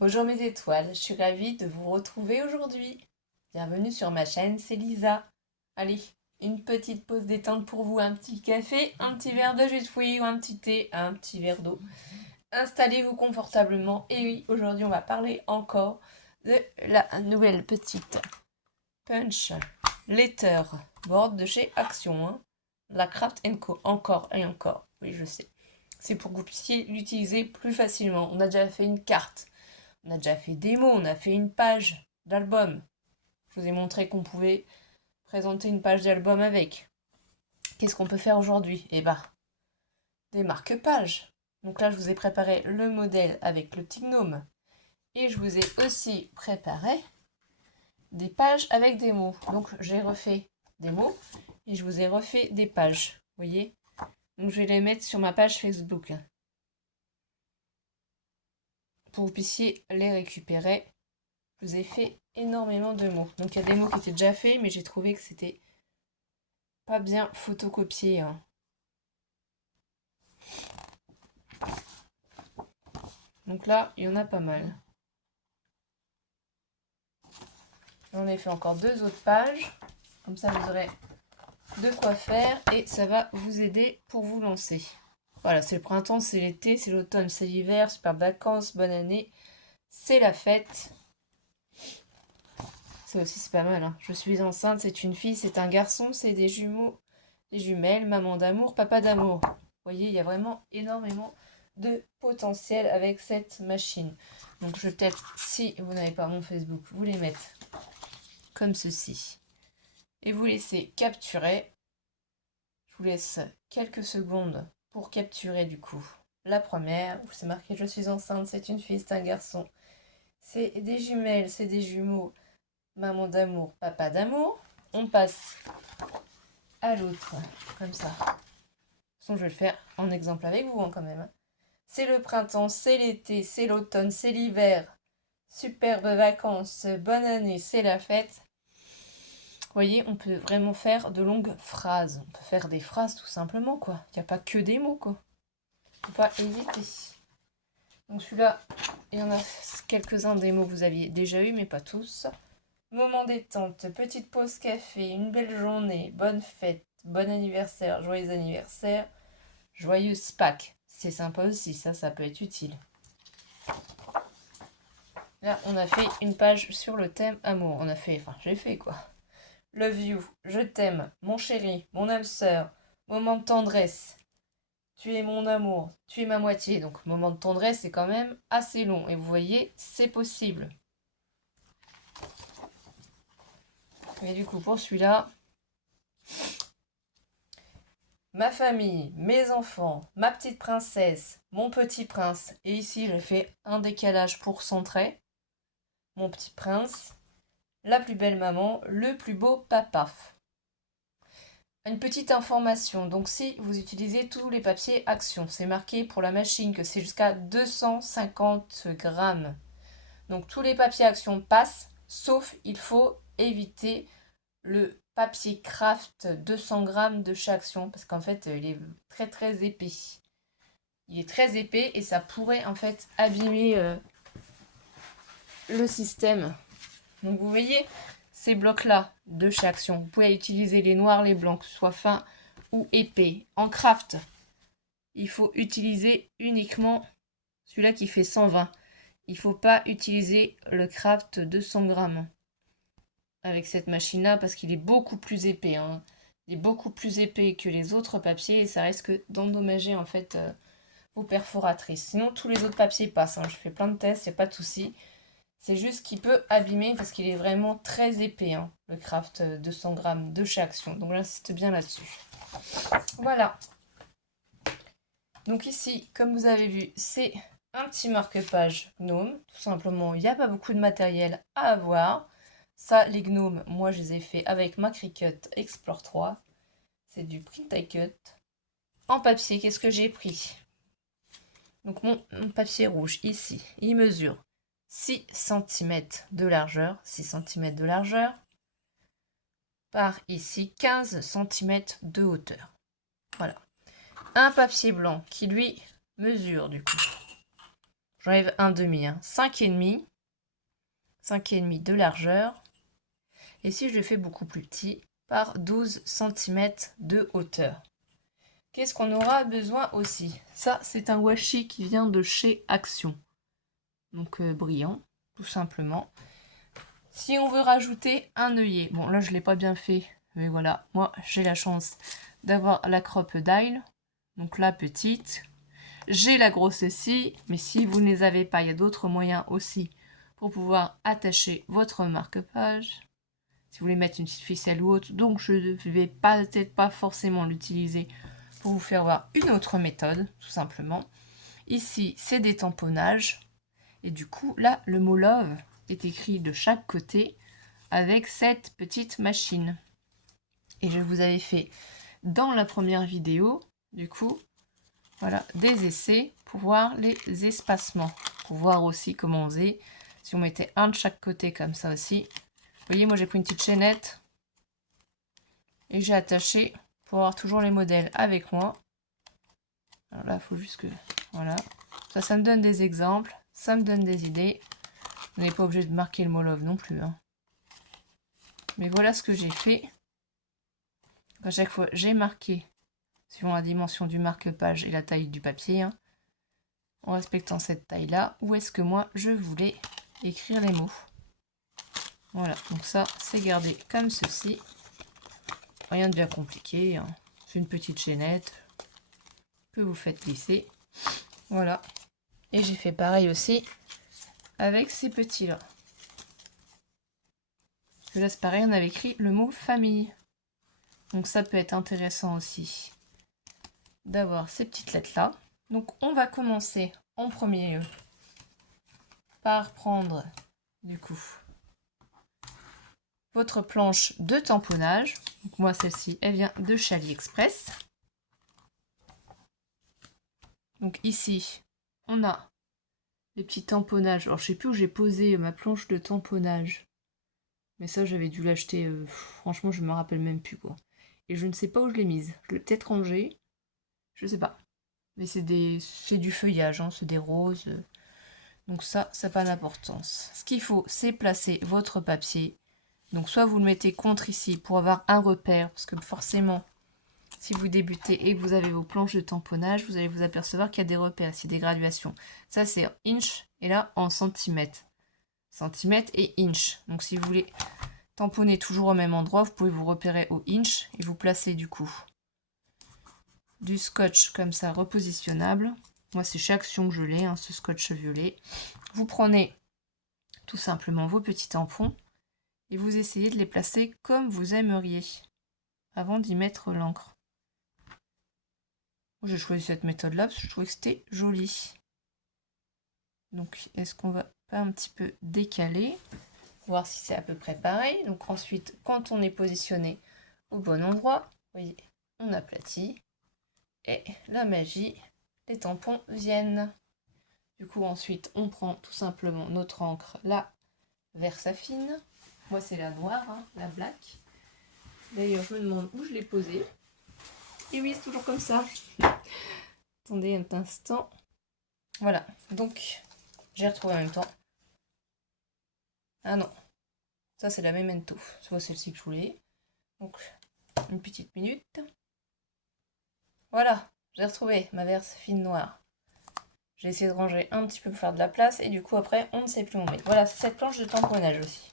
Bonjour mes étoiles, je suis ravie de vous retrouver aujourd'hui. Bienvenue sur ma chaîne, c'est Lisa. Allez, une petite pause détente pour vous, un petit café, un petit verre de jus de fruits ou un petit thé, un petit verre d'eau. Installez-vous confortablement et oui, aujourd'hui on va parler encore de la nouvelle petite Punch Letter Board de chez Action, hein. La Craft Co. Encore et encore, oui je sais. C'est pour que vous puissiez l'utiliser plus facilement. On a déjà fait une carte. On a déjà fait des mots, on a fait une page d'album. Je vous ai montré qu'on pouvait présenter une page d'album avec. Qu'est-ce qu'on peut faire aujourd'hui? Eh ben, des marque-pages. Donc là, je vous ai préparé le modèle avec le petit gnome. Et je vous ai aussi préparé des pages avec des mots. Donc j'ai refait des mots et je vous ai refait des pages. Vous voyez? Donc je vais les mettre sur ma page Facebook pour que vous puissiez les récupérer. Je vous ai fait énormément de mots. Donc il y a des mots qui étaient déjà faits, mais j'ai trouvé que c'était pas bien photocopié, hein. Donc là, il y en a pas mal. J'en ai fait encore deux autres pages. Comme ça, vous aurez de quoi faire et ça va vous aider pour vous lancer. Voilà, c'est le printemps, c'est l'été, c'est l'automne, c'est l'hiver, super vacances, bonne année. C'est la fête. Ça aussi, c'est pas mal, hein. Je suis enceinte, c'est une fille, c'est un garçon, c'est des jumeaux, des jumelles, maman d'amour, papa d'amour. Vous voyez, il y a vraiment énormément de potentiel avec cette machine. Donc je vais peut-être, si vous n'avez pas mon Facebook, vous les mettre comme ceci. Et vous laissez capturer. Je vous laisse quelques secondes pour capturer du coup la première. Où c'est marqué je suis enceinte, c'est une fille, c'est un garçon. C'est des jumelles, c'est des jumeaux. Maman d'amour, papa d'amour. On passe à l'autre, comme ça. De toute façon, je vais le faire en exemple avec vous, hein, quand même. C'est le printemps, c'est l'été, c'est l'automne, c'est l'hiver. Superbes vacances, bonne année, c'est la fête. Vous voyez, on peut vraiment faire de longues phrases. On peut faire des phrases tout simplement, quoi. Il n'y a pas que des mots, quoi. Faut pas hésiter. Donc celui-là, il y en a quelques-uns des mots que vous aviez déjà eu, mais pas tous. Moment détente, petite pause café, une belle journée, bonne fête, bon anniversaire, joyeuse Pâques. C'est sympa aussi, ça peut être utile. Là, on a fait une page sur le thème amour. On a fait, enfin, j'ai fait quoi. Love you, je t'aime, mon chéri, mon âme sœur, moment de tendresse. Tu es mon amour, tu es ma moitié. Donc, moment de tendresse, c'est quand même assez long. Et vous voyez, c'est possible. Et du coup, pour celui-là, ma famille, mes enfants, ma petite princesse, mon petit prince. Et ici, je fais un décalage pour centrer. Mon petit prince, la plus belle maman, le plus beau papa. Une petite information, donc si vous utilisez tous les papiers Action, c'est marqué pour la machine que c'est jusqu'à 250 grammes. Donc tous les papiers Action passent, sauf il faut éviter le papier Craft 200 grammes de chez Action, parce qu'en fait il est très très épais. Il est très épais et ça pourrait en fait abîmer le système. Donc vous voyez ces blocs-là de chez Action. Vous pouvez utiliser les noirs, les blancs, que ce soit fin ou épais. En craft, il faut utiliser uniquement celui-là qui fait 120. Il ne faut pas utiliser le craft 200 grammes avec cette machine-là parce qu'il est beaucoup plus épais, hein. Il est beaucoup plus épais que les autres papiers et ça risque d'endommager en fait vos perforatrices. Sinon, tous les autres papiers passent, hein. Je fais plein de tests, il n'y a pas de souci. C'est juste qu'il peut abîmer parce qu'il est vraiment très épais, hein, le craft 200 grammes de chez Action. Donc j'insiste bien là-dessus. Voilà. Donc ici, comme vous avez vu, c'est un petit marque-page gnome. Tout simplement, il n'y a pas beaucoup de matériel à avoir. Ça, les gnomes, moi je les ai fait avec ma Cricut Explore 3. C'est du print die cut. En papier, qu'est-ce que j'ai pris? Donc mon papier rouge, ici, il mesure 6 cm de largeur. 6 cm de largeur. Par ici 15 cm de hauteur. Voilà. Un papier blanc qui lui mesure du coup J'enlève un demi, hein. 5,5. 5,5 de largeur. Et si je le fais beaucoup plus petit, par 12 cm de hauteur. Qu'est-ce qu'on aura besoin aussi? Ça, c'est un washi qui vient de chez Action. Donc brillant, tout simplement. Si on veut rajouter un œillet, bon là je ne l'ai pas bien fait, mais voilà, moi j'ai la chance d'avoir la crocodile, donc la petite. J'ai la grosse aussi, mais si vous ne les avez pas, il y a d'autres moyens aussi pour pouvoir attacher votre marque-page. Si vous voulez mettre une petite ficelle ou autre, donc je ne vais peut-être pas forcément l'utiliser pour vous faire voir une autre méthode, tout simplement. Ici, c'est des tamponnages. Et du coup, là, le mot love est écrit de chaque côté avec cette petite machine. Et je vous avais fait dans la première vidéo, du coup, voilà, des essais pour voir les espacements. Pour voir aussi comment on faisait. Si on mettait un de chaque côté comme ça aussi. Vous voyez, moi j'ai pris une petite chaînette et j'ai attaché pour avoir toujours les modèles avec moi. Alors là, il faut juste que... Voilà. Ça me donne des exemples, ça me donne des idées. Vous n'êtes pas obligé de marquer le mot love non plus. Hein. Mais voilà ce que j'ai fait. À chaque fois, j'ai marqué, suivant la dimension du marque-page et la taille du papier, hein, en respectant cette taille-là, où est-ce que moi, je voulais écrire les mots. Voilà, donc ça, c'est gardé comme ceci. Rien de bien compliqué. Hein. C'est une petite chaînette que vous faites glisser. Voilà. Et j'ai fait pareil aussi avec ces petits-là. Parce que là, c'est pareil, on avait écrit le mot famille. Donc ça peut être intéressant aussi d'avoir ces petites lettres-là. Donc on va commencer en premier lieu par prendre du coup votre planche de tamponnage. Donc moi celle-ci, elle vient de chez AliExpress. Donc ici, on a les petits tamponnages. Alors je sais plus où j'ai posé ma planche de tamponnage. Mais ça j'avais dû l'acheter, franchement je me rappelle même plus quoi. Et je ne sais pas où je l'ai mise. Je l'ai peut-être rangée. Je sais pas. Mais c'est du feuillage, hein, c'est des roses. Donc ça n'a pas d'importance. Ce qu'il faut, c'est placer votre papier. Donc soit vous le mettez contre ici pour avoir un repère, parce que forcément, si vous débutez et que vous avez vos planches de tamponnage, vous allez vous apercevoir qu'il y a des repères, c'est des graduations. Ça c'est en inch et là en centimètres. Centimètres et inch. Donc si vous voulez tamponner toujours au même endroit, vous pouvez vous repérer au inch et vous placer du coup du scotch comme ça repositionnable. Moi c'est chez Action que je l'ai, hein, ce scotch violet. Vous prenez tout simplement vos petits tampons et vous essayez de les placer comme vous aimeriez avant d'y mettre l'encre. Moi j'ai choisi cette méthode là parce que je trouvais que c'était joli. Donc est-ce qu'on va pas un petit peu décaler, voir si c'est à peu près pareil. Donc ensuite, quand on est positionné au bon endroit, vous voyez, on aplatit et la magie, les tampons viennent. Du coup ensuite on prend tout simplement notre encre, la Versafine. Moi c'est la noire, hein, la black. D'ailleurs je me demande où je l'ai posée. Et oui, c'est toujours comme ça. Attendez un instant. Voilà, donc j'ai retrouvé en même temps. Ah non, ça c'est la Memento. C'est celle-ci que je voulais. Donc une petite minute. Voilà, j'ai retrouvé ma Versafine noire. J'ai essayé de ranger un petit peu pour faire de la place et du coup après on ne sait plus où on met. Voilà, c'est cette planche de tamponnage aussi.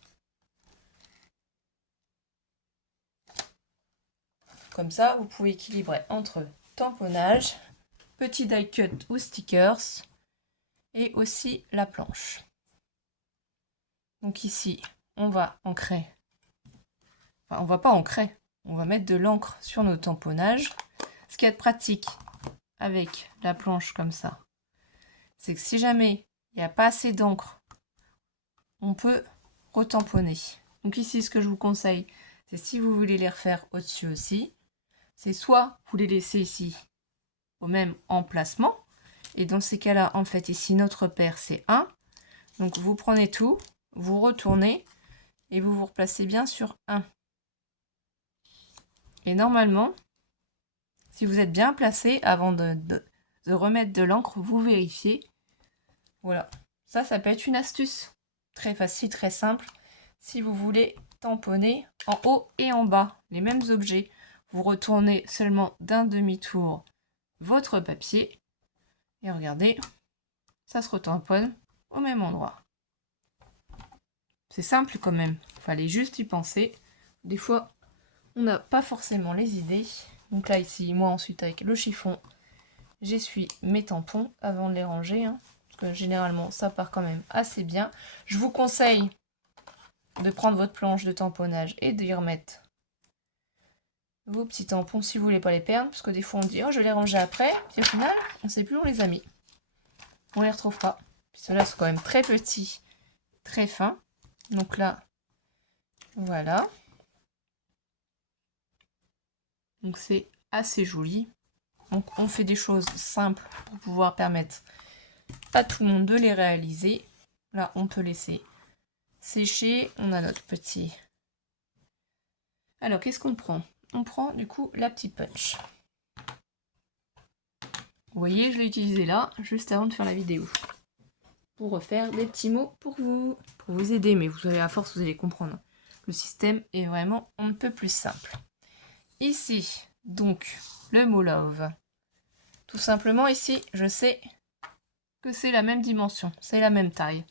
Comme ça, vous pouvez équilibrer entre tamponnage, petit die cut ou stickers et aussi la planche. Donc ici, on va ancrer. Enfin, on va pas ancrer, on va mettre de l'encre sur nos tamponnages. Ce qui est pratique avec la planche comme ça, c'est que si jamais il n'y a pas assez d'encre, on peut retamponner. Donc ici, ce que je vous conseille, c'est si vous voulez les refaire au-dessus aussi, c'est soit vous les laissez ici au même emplacement, et dans ces cas-là, en fait, ici, notre repère, c'est 1. Donc vous prenez tout, vous retournez, et vous vous replacez bien sur 1. Et normalement, si vous êtes bien placé, avant de remettre de l'encre, vous vérifiez. Voilà, ça peut être une astuce. Très facile, très simple. Si vous voulez tamponner en haut et en bas les mêmes objets, vous retournez seulement d'un demi-tour votre papier. Et regardez, ça se retamponne au même endroit. C'est simple quand même, fallait juste y penser. Des fois, on n'a pas forcément les idées. Donc là, ici, moi ensuite avec le chiffon, j'essuie mes tampons avant de les ranger. Parce que généralement, ça part quand même assez bien. Je vous conseille de prendre votre planche de tamponnage et d'y remettre vos petits tampons si vous voulez pas les perdre. Parce que des fois, on dit, oh, je vais les ranger après. Puis au final, on ne sait plus où on les a mis. On les retrouve pas. Puis ceux-là sont quand même très petits, très fins. Donc là, voilà. Donc c'est assez joli. Donc on fait des choses simples pour pouvoir permettre à tout le monde de les réaliser. Là, on peut laisser sécher. On a notre petit... Alors, qu'est-ce qu'on prend? On prend du coup la petite punch. Vous voyez, je l'ai utilisé là, juste avant de faire la vidéo. Pour refaire des petits mots pour vous aider. Mais vous allez, à force, vous allez comprendre. Le système est vraiment un peu plus simple. Ici, donc, le mot love. Tout simplement, ici, je sais que c'est la même dimension, c'est la même taille.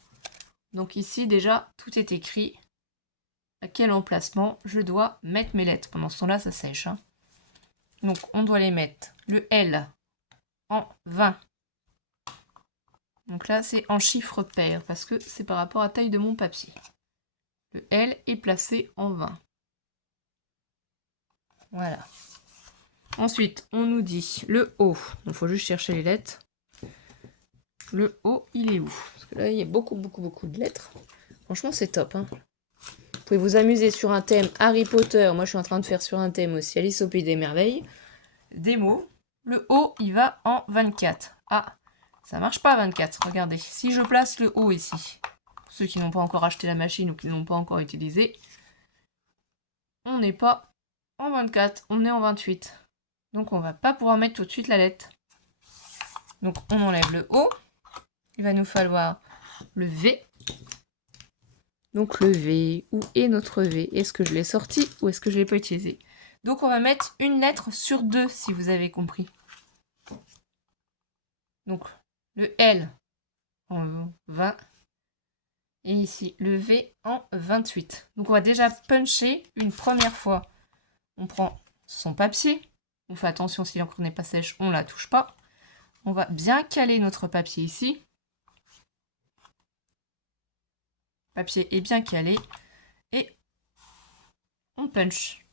Donc ici, déjà, tout est écrit. À quel emplacement je dois mettre mes lettres. Pendant ce temps-là, ça sèche. Donc, on doit les mettre. Le L en 20. Donc là, c'est en chiffre pair, parce que c'est par rapport à la taille de mon papier. Le L est placé en 20. Voilà. Ensuite, on nous dit le O. Il faut juste chercher les lettres. Le O, il est où? Parce que là, il y a beaucoup de lettres. Franchement, c'est top. Vous pouvez vous amuser sur un thème Harry Potter. Moi, je suis en train de faire sur un thème aussi Alice au Pays des Merveilles. Des mots. Le O, il va en 24. Ah, ça marche pas 24. Regardez, si je place le O ici, pour ceux qui n'ont pas encore acheté la machine ou qui ne l'ont pas encore utilisé, on n'est pas en 24, on est en 28. Donc, on va pas pouvoir mettre tout de suite la lettre. Donc, on enlève le O. Il va nous falloir le V. Donc le V, où est notre V? Est-ce que je l'ai sorti ou est-ce que je ne l'ai pas utilisé? Donc on va mettre une lettre sur deux, si vous avez compris. Donc le L en 20 et ici le V en 28. Donc on va déjà puncher une première fois. On prend son papier. On fait attention, si l'encre n'est pas sèche, on ne la touche pas. On va bien caler notre papier ici. Le papier est bien calé. Et on punch.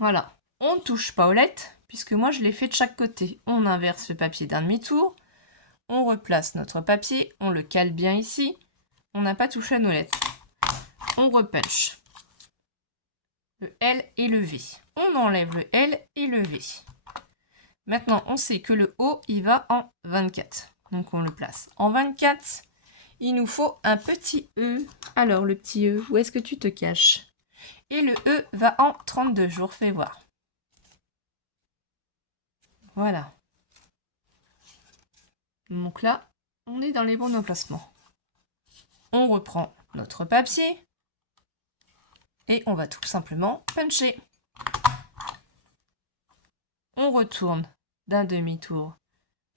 Voilà. On ne touche pas aux lettres, puisque moi je l'ai fait de chaque côté. On inverse le papier d'un demi-tour. On replace notre papier. On le cale bien ici. On n'a pas touché à nos lettres. On repunch. Le L et le V. On enlève le L et le V. Maintenant, on sait que le O, il va en 24. Donc on le place en 24. Il nous faut un petit E. Alors, le petit E, où est-ce que tu te caches? Et le E va en 32. Je vous refais voir. Voilà. Donc là, on est dans les bons emplacements. On reprend notre papier. Et on va tout simplement puncher. On retourne d'un demi-tour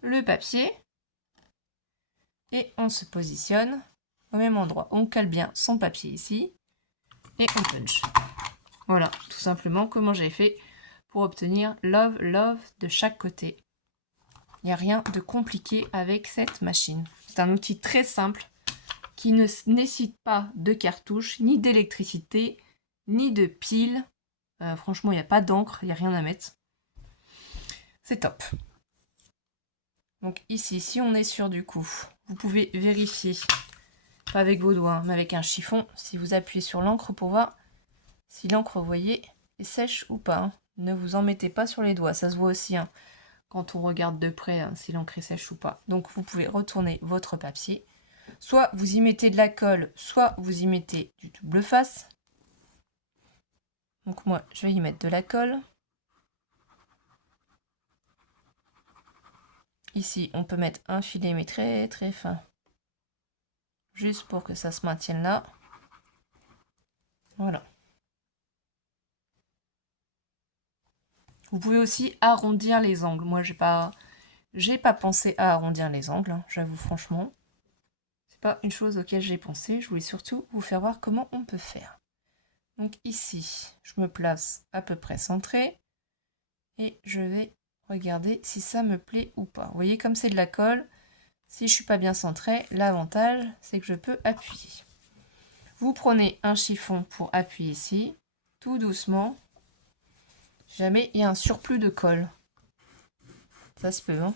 le papier. Et on se positionne au même endroit. On cale bien son papier ici. Et on punch. Voilà, tout simplement comment j'ai fait pour obtenir Love, Love de chaque côté. Il n'y a rien de compliqué avec cette machine. C'est un outil très simple qui ne nécessite pas de cartouche, ni d'électricité, ni de piles. Franchement, il n'y a pas d'encre, il n'y a rien à mettre. C'est top. Donc ici, si on est sûr du coup, vous pouvez vérifier, pas avec vos doigts, mais avec un chiffon, si vous appuyez sur l'encre pour voir si l'encre, vous voyez, est sèche ou pas. Ne vous en mettez pas sur les doigts, ça se voit aussi quand on regarde de près si l'encre est sèche ou pas. Donc vous pouvez retourner votre papier. Soit vous y mettez de la colle, soit vous y mettez du double face. Donc moi, je vais y mettre de la colle. Ici, on peut mettre un filet, mais très très fin. Juste pour que ça se maintienne là. Voilà. Vous pouvez aussi arrondir les angles. Moi, j'ai pas pensé à arrondir les angles, hein, j'avoue franchement. C'est pas une chose auquel j'ai pensé. Je voulais surtout vous faire voir comment on peut faire. Donc ici, je me place à peu près centré. Et je vais regarder si ça me plaît ou pas. Vous voyez, comme c'est de la colle, si je suis pas bien centré, l'avantage, c'est que je peux appuyer. Vous prenez un chiffon pour appuyer ici, tout doucement. Jamais il y a un surplus de colle. Ça se peut, hein.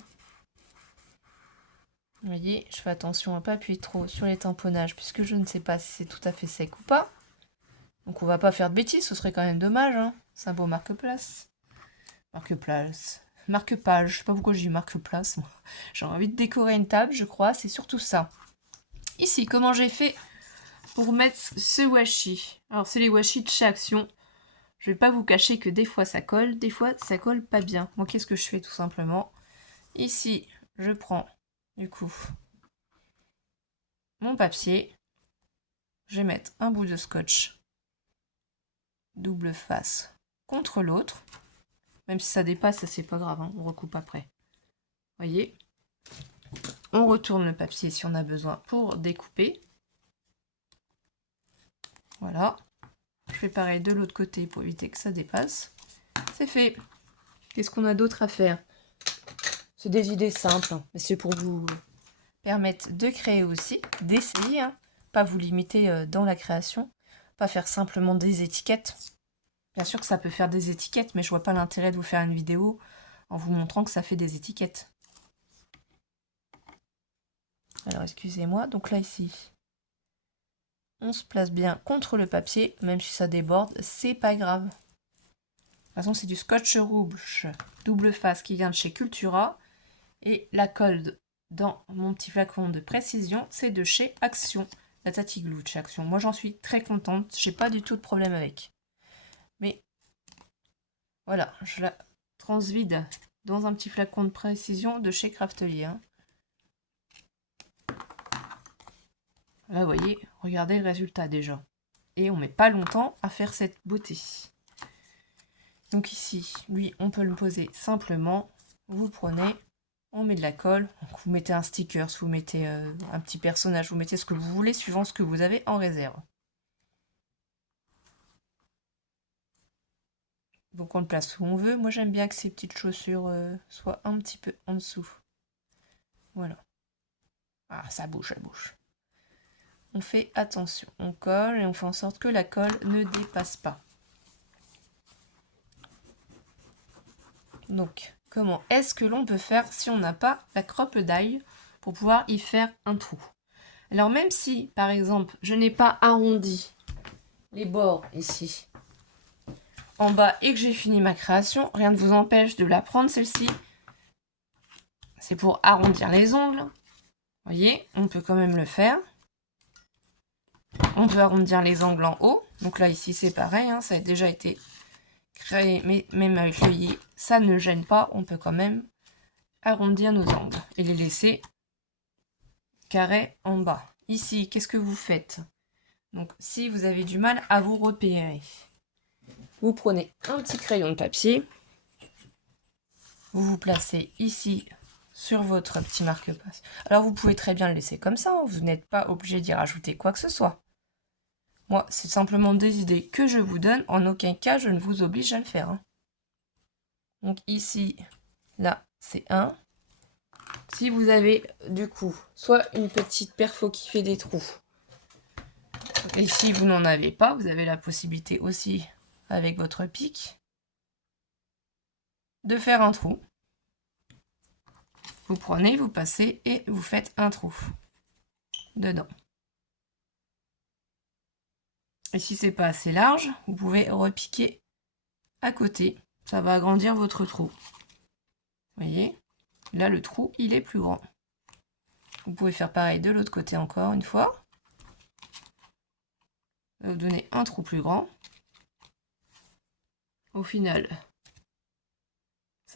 Vous voyez, je fais attention à ne pas appuyer trop sur les tamponnages, puisque je ne sais pas si c'est tout à fait sec ou pas. Donc on va pas faire de bêtises, ce serait quand même dommage, hein. C'est un beau marque-place. Marque-place. Marque-page, je sais pas pourquoi je dis marque-place. J'ai envie de décorer une table, je crois, c'est surtout ça. Ici, comment j'ai fait pour mettre ce washi? Alors, c'est les washi de chez Action. Je vais pas vous cacher que des fois ça colle pas bien. Moi, qu'est-ce que je fais tout simplement? Ici, je prends du coup mon papier. Je vais mettre un bout de scotch double face contre l'autre. Même si ça dépasse, ça c'est pas grave, hein, on recoupe après. Voyez? On retourne le papier si on a besoin pour découper. Voilà. Je fais pareil de l'autre côté pour éviter que ça dépasse. C'est fait. Qu'est-ce qu'on a d'autre à faire? C'est des idées simples, mais c'est pour vous permettre de créer aussi, d'essayer, hein. Pas vous limiter dans la création, pas faire simplement des étiquettes. Bien sûr que ça peut faire des étiquettes, mais je vois pas l'intérêt de vous faire une vidéo en vous montrant que ça fait des étiquettes. Alors excusez-moi, donc là ici, on se place bien contre le papier, même si ça déborde, c'est pas grave. De toute façon, c'est du scotch rouge double face qui vient de chez Cultura. Et la colle dans mon petit flacon de précision, c'est de chez Action. La Tati Glue de chez Action. Moi, j'en suis très contente. J'ai pas du tout de problème avec. Mais voilà, je la transvide dans un petit flacon de précision de chez Craftelier. Hein. Là, vous voyez, regardez le résultat déjà. Et on met pas longtemps à faire cette beauté. Donc ici, lui, on peut le poser simplement. Vous prenez, on met de la colle. Donc vous mettez un sticker, vous mettez un petit personnage, vous mettez ce que vous voulez suivant ce que vous avez en réserve. Donc on le place où on veut. Moi j'aime bien que ces petites chaussures soient un petit peu en dessous. Voilà. Ah, ça bouge, ça bouge. On fait attention. On colle et on fait en sorte que la colle ne dépasse pas. Donc, comment est-ce que l'on peut faire si on n'a pas la croppe d'ail pour pouvoir y faire un trou? Alors même si, par exemple, je n'ai pas arrondi les bords ici en bas et que j'ai fini ma création, rien ne vous empêche de la prendre celle-ci. C'est pour arrondir les ongles. Vous voyez, on peut quand même le faire. On peut arrondir les angles en haut. Donc là, ici, c'est pareil. Hein, ça a déjà été créé, mais même avec l'œillet, ça ne gêne pas. On peut quand même arrondir nos angles et les laisser carrés en bas. Ici, qu'est-ce que vous faites? Donc, si vous avez du mal à vous repérer, vous prenez un petit crayon de papier. Vous vous placez ici sur votre petit marque-passe. Alors, vous pouvez très bien le laisser comme ça. Hein, vous n'êtes pas obligé d'y rajouter quoi que ce soit. Moi, c'est simplement des idées que je vous donne. En aucun cas, je ne vous oblige à le faire. Hein. Donc ici, là, c'est 1. Si vous avez, du coup, soit une petite perfo qui fait des trous, et si vous n'en avez pas, vous avez la possibilité aussi, avec votre pic, de faire un trou. Vous prenez, vous passez et vous faites un trou dedans. Et si c'est pas assez large, vous pouvez repiquer à côté. Ça va agrandir votre trou. Vous voyez? Là, le trou, il est plus grand. Vous pouvez faire pareil de l'autre côté encore une fois. Vous donnez un trou plus grand. Au final,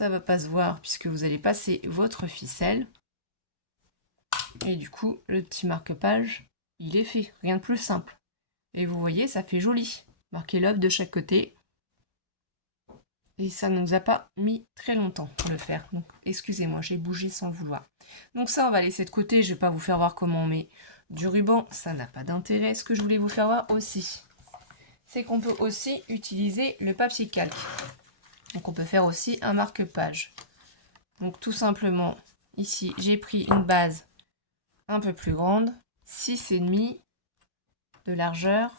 ça va pas se voir puisque vous allez passer votre ficelle. Et du coup, le petit marque-page, il est fait. Rien de plus simple. Et vous voyez, ça fait joli. Marquer l'œuvre de chaque côté. Et ça ne nous a pas mis très longtemps pour le faire. Donc, excusez-moi, j'ai bougé sans le vouloir. Donc ça, on va laisser de côté. Je ne vais pas vous faire voir comment on met du ruban. Ça n'a pas d'intérêt. Ce que je voulais vous faire voir aussi, c'est qu'on peut aussi utiliser le papier calque. Donc, on peut faire aussi un marque-page. Donc, tout simplement, ici, j'ai pris une base un peu plus grande. 6,5 de largeur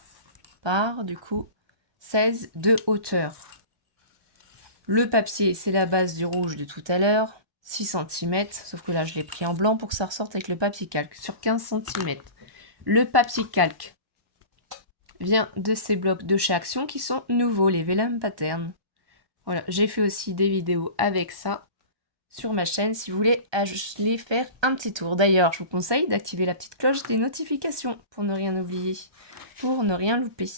par, du coup, 16 de hauteur. Le papier, c'est la base du rouge de tout à l'heure, 6 cm, sauf que là, je l'ai pris en blanc pour que ça ressorte avec le papier calque, sur 15 cm. Le papier calque vient de ces blocs de chez Action qui sont nouveaux, les Vellum Pattern. Voilà, j'ai fait aussi des vidéos avec ça sur ma chaîne si vous voulez aller faire un petit tour. D'ailleurs, je vous conseille d'activer la petite cloche des notifications pour ne rien oublier, pour ne rien louper.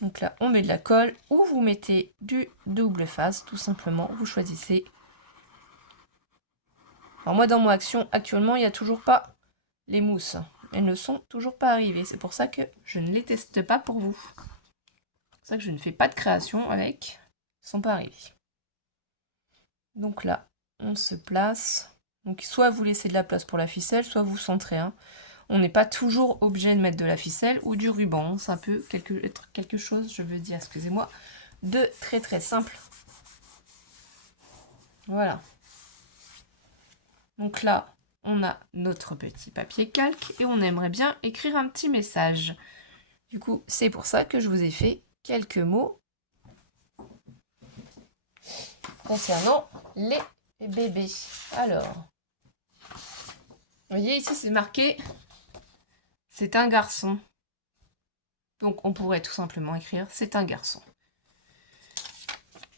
Donc là, on met de la colle ou vous mettez du double face, tout simplement. Vous choisissez. Alors moi, dans mon Action, actuellement, il n'y a toujours pas les mousses. Elles ne sont toujours pas arrivées. C'est pour ça que je ne les teste pas pour vous. C'est pour ça que je ne fais pas de création avec. Ils ne sont pas arrivés. Donc là, on se place. Donc soit vous laissez de la place pour la ficelle, soit vous centrez. On n'est pas toujours obligé de mettre de la ficelle ou du ruban. C'est un peu quelque chose, je veux dire, excusez-moi, de très très simple. Voilà. Donc là, on a notre petit papier calque et on aimerait bien écrire un petit message. Du coup, c'est pour ça que je vous ai fait quelques mots concernant les bébés. Alors, vous voyez ici, c'est marqué « C'est un garçon ». Donc, on pourrait tout simplement écrire « C'est un garçon ».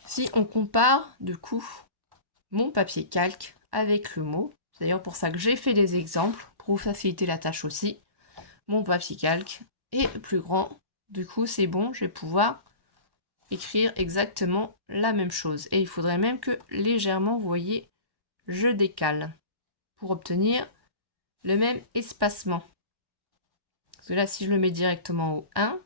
Si on compare, du coup, mon papier calque avec le mot, c'est d'ailleurs pour ça que j'ai fait des exemples, pour vous faciliter la tâche aussi, mon papier calque est plus grand, du coup c'est bon, je vais pouvoir écrire exactement la même chose. Et il faudrait même que légèrement, vous voyez, je décale pour obtenir le même espacement. Parce que là, si je le mets directement au 1,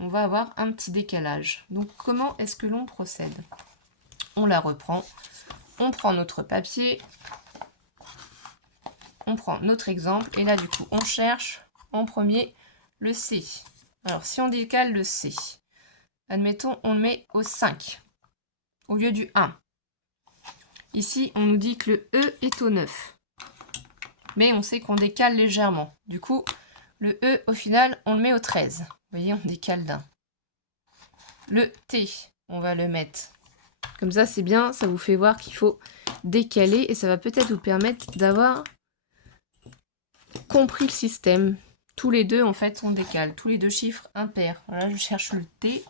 on va avoir un petit décalage. Donc comment est-ce que l'on procède? On la reprend, on prend notre papier, on prend notre exemple, et là du coup on cherche en premier le C. Alors si on décale le C, admettons on le met au 5 au lieu du 1. Ici on nous dit que le E est au 9, mais on sait qu'on décale légèrement. Du coup le E au final on le met au 13. Vous voyez, on décale d'un. Le T, on va le mettre comme ça, c'est bien, ça vous fait voir qu'il faut décaler et ça va peut-être vous permettre d'avoir compris le système. Tous les deux, en fait, on décale. Tous les deux chiffres impairs. Voilà, je cherche le T.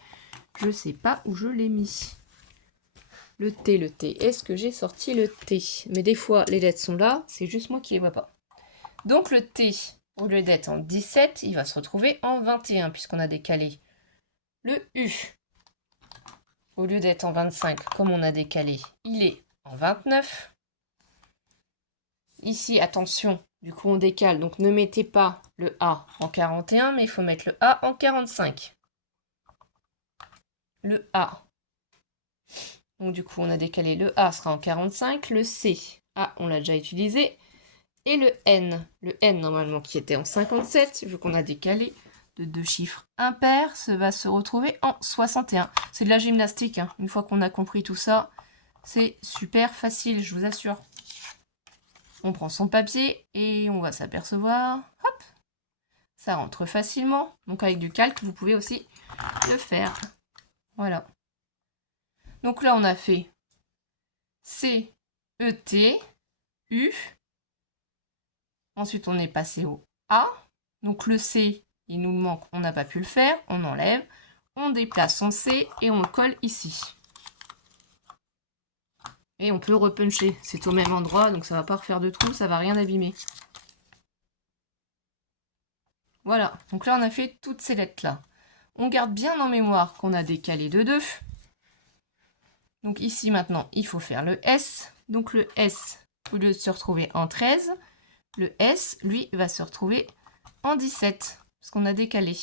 Je ne sais pas où je l'ai mis. Le T, le T. Est-ce que j'ai sorti le T? Mais des fois, les lettres sont là. C'est juste moi qui ne les vois pas. Donc, le T, au lieu d'être en 17, il va se retrouver en 21, puisqu'on a décalé. Le U, au lieu d'être en 25, comme on a décalé, il est en 29. Ici, attention, du coup on décale, donc ne mettez pas le A en 41, mais il faut mettre le A en 45. Le A. Donc du coup on a décalé, le A sera en 45, le C, A on l'a déjà utilisé, et le N normalement qui était en 57, vu qu'on a décalé de deux chiffres impairs, ça va se retrouver en 61. C'est de la gymnastique, hein. Une fois qu'on a compris tout ça, c'est super facile, je vous assure. On prend son papier et on va s'apercevoir, hop, ça rentre facilement. Donc avec du calque, vous pouvez aussi le faire. Voilà. Donc là, on a fait C, E, T, U. Ensuite, on est passé au A. Donc le C, il nous manque, on n'a pas pu le faire. On enlève, on déplace son C et on le colle ici. Et on peut repuncher. C'est au même endroit, donc ça ne va pas refaire de trou, ça ne va rien abîmer. Voilà, donc là on a fait toutes ces lettres-là. On garde bien en mémoire qu'on a décalé de 2. Donc ici maintenant, il faut faire le S. Donc le S, au lieu de se retrouver en 13, le S, lui, va se retrouver en 17, parce qu'on a décalé.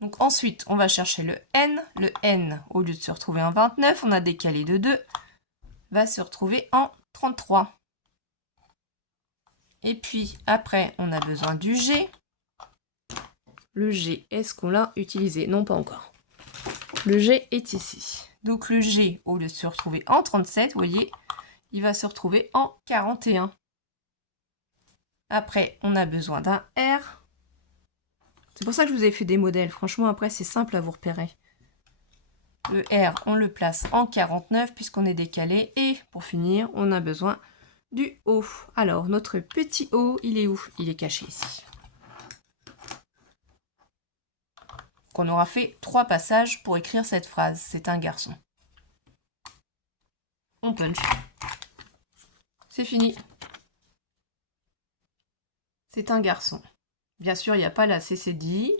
Donc ensuite, on va chercher le N. Le N, au lieu de se retrouver en 29, on a décalé de 2, va se retrouver en 33. Et puis après, on a besoin du G. Le G, est-ce qu'on l'a utilisé? Non, pas encore. Le G est ici. Donc le G, au lieu de se retrouver en 37, vous voyez, il va se retrouver en 41. Après, on a besoin d'un R. C'est pour ça que je vous ai fait des modèles. Franchement, après, c'est simple à vous repérer. Le R, on le place en 49 puisqu'on est décalé. Et pour finir, on a besoin du O. Alors, notre petit O, il est où? Il est caché ici. On aura fait 3 passages pour écrire cette phrase. C'est un garçon. On punch. C'est fini. C'est un garçon. Bien sûr, il n'y a pas la CCD.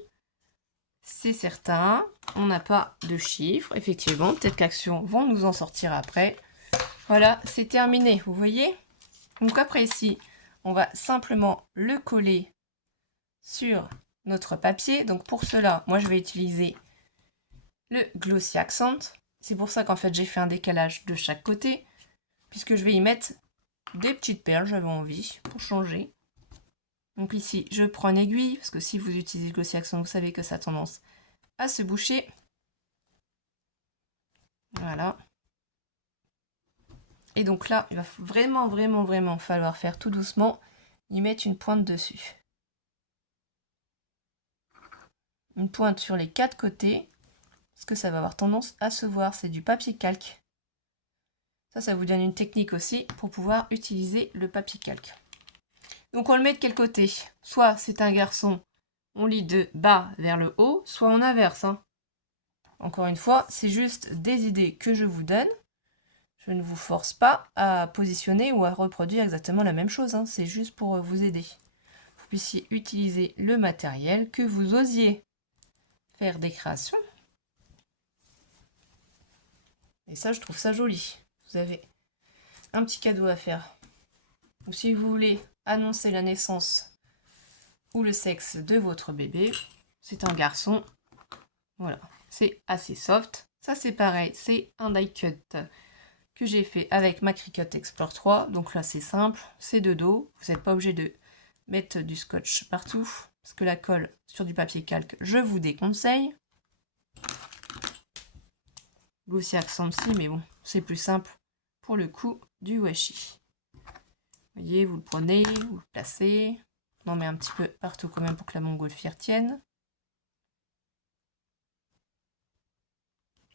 C'est certain. On n'a pas de chiffres. Effectivement, peut-être qu'Action vont nous en sortir après. Voilà, c'est terminé. Vous voyez? Donc après ici, on va simplement le coller sur notre papier. Donc pour cela, moi je vais utiliser le Glossy Accent. C'est pour ça qu'en fait j'ai fait un décalage de chaque côté, puisque je vais y mettre des petites perles, j'avais envie, pour changer. Donc ici, je prends une aiguille, parce que si vous utilisez le Glossy Accent, vous savez que ça a tendance à se boucher. Voilà. Et donc là, il va vraiment falloir faire tout doucement, y mettre une pointe dessus. Une pointe sur les 4 côtés, parce que ça va avoir tendance à se voir, c'est du papier calque. Ça vous donne une technique aussi pour pouvoir utiliser le papier calque. Donc on le met de quel côté? Soit c'est un garçon, on lit de bas vers le haut, soit on inverse. Encore une fois, c'est juste des idées que je vous donne. Je ne vous force pas à positionner ou à reproduire exactement la même chose. C'est juste pour vous aider. Vous puissiez utiliser le matériel, que vous osiez faire des créations. Et ça, je trouve ça joli. Vous avez un petit cadeau à faire. Ou si vous voulez annoncer la naissance ou le sexe de votre bébé, c'est un garçon. Voilà, c'est assez soft. Ça, c'est pareil, c'est un die cut que j'ai fait avec ma Cricut Explore 3. Donc là, c'est simple, c'est de dos. Vous n'êtes pas obligé de mettre du scotch partout, parce que la colle sur du papier calque, je vous déconseille. Glossy Accent aussi, mais bon, c'est plus simple pour le coup du washi. Vous voyez, vous le prenez, vous le placez. On en met un petit peu partout quand même pour que la montgolfière tienne.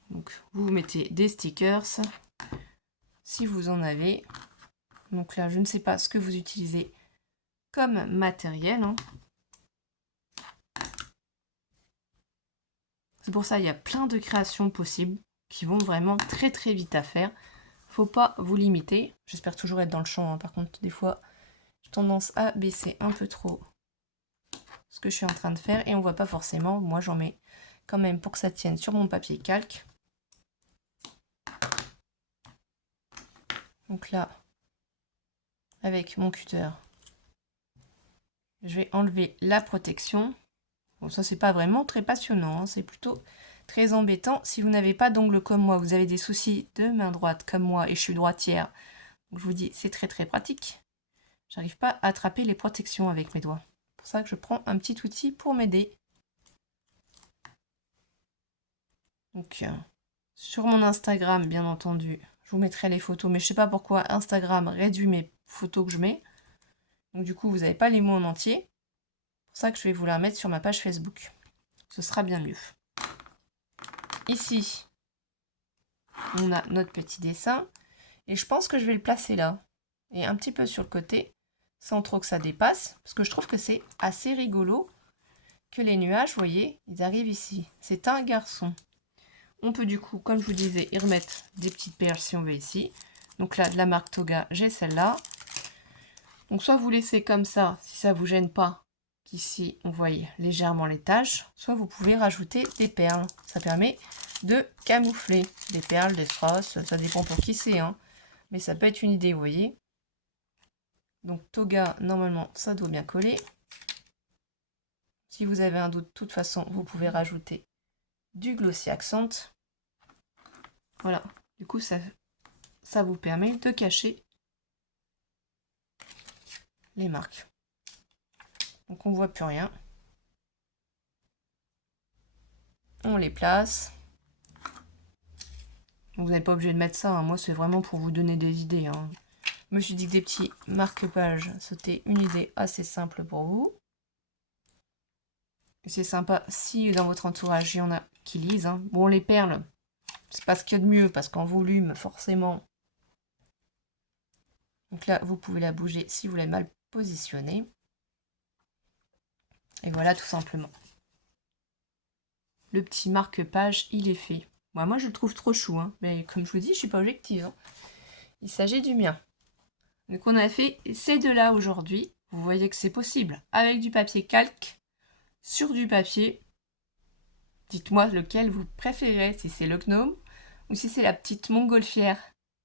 Donc vous mettez des stickers si vous en avez. Donc là, je ne sais pas ce que vous utilisez comme matériel. C'est pour ça il y a plein de créations possibles qui vont vraiment très vite à faire. Faut pas vous limiter. J'espère toujours être dans le champ. Par contre, des fois, j'ai tendance à baisser un peu trop ce que je suis en train de faire et on voit pas forcément. Moi, j'en mets quand même pour que ça tienne sur mon papier calque. Donc là, avec mon cutter, je vais enlever la protection. Bon, ça, c'est pas vraiment très passionnant. C'est plutôt très embêtant. Si vous n'avez pas d'ongles comme moi, vous avez des soucis de main droite comme moi et je suis droitière, donc je vous dis, c'est très pratique. J'arrive pas à attraper les protections avec mes doigts. C'est pour ça que je prends un petit outil pour m'aider. Donc, sur mon Instagram, bien entendu, je vous mettrai les photos, mais je sais pas pourquoi Instagram réduit mes photos que je mets. Donc du coup, vous n'avez pas les mots en entier. C'est pour ça que je vais vous la mettre sur ma page Facebook. Ce sera bien mieux. Ici, on a notre petit dessin. Et je pense que je vais le placer là. Et un petit peu sur le côté, sans trop que ça dépasse. Parce que je trouve que c'est assez rigolo que les nuages, vous voyez, ils arrivent ici. C'est un garçon. On peut du coup, comme je vous disais, y remettre des petites perles si on veut ici. Donc là, de la marque Toga, j'ai celle-là. Donc soit vous laissez comme ça, si ça ne vous gêne pas, qu'ici on voit légèrement les taches. Soit vous pouvez rajouter des perles. Ça permet de camoufler. Des perles, des strass, ça dépend pour qui c'est, hein. Mais ça peut être une idée, vous voyez. Donc toga, normalement, ça doit bien coller. Si vous avez un doute, de toute façon, vous pouvez rajouter du glossy accent. Voilà, du coup, ça vous permet de cacher les marques. Donc on voit plus rien. On les place. Vous n'êtes pas obligé de mettre ça, hein. Moi c'est vraiment pour vous donner des idées, hein. Je me suis dit que des petits marque-pages, c'était une idée assez simple pour vous. C'est sympa si dans votre entourage il y en a qui lisent, hein. Bon, les perles, c'est pas ce qu'il y a de mieux parce qu'en volume, forcément. Donc là, vous pouvez la bouger si vous l'avez mal positionnée. Et voilà, tout simplement. Le petit marque-page, il est fait. Moi, je le trouve trop chou, hein. Mais comme je vous dis, je suis pas objective, hein. Il s'agit du mien. Donc on a fait ces deux-là aujourd'hui. Vous voyez que c'est possible. Avec du papier calque, sur du papier. Dites-moi lequel vous préférez, si c'est le gnome ou si c'est la petite montgolfière.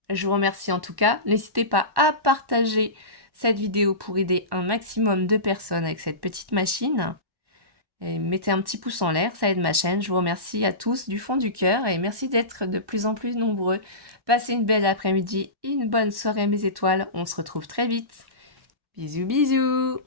Je vous remercie en tout cas. N'hésitez pas à partager cette vidéo pour aider un maximum de personnes avec cette petite machine. Et mettez un petit pouce en l'air, ça aide ma chaîne. Je vous remercie à tous du fond du cœur et merci d'être de plus en plus nombreux. Passez une belle après-midi et une bonne soirée mes étoiles. On se retrouve très vite. Bisous bisous.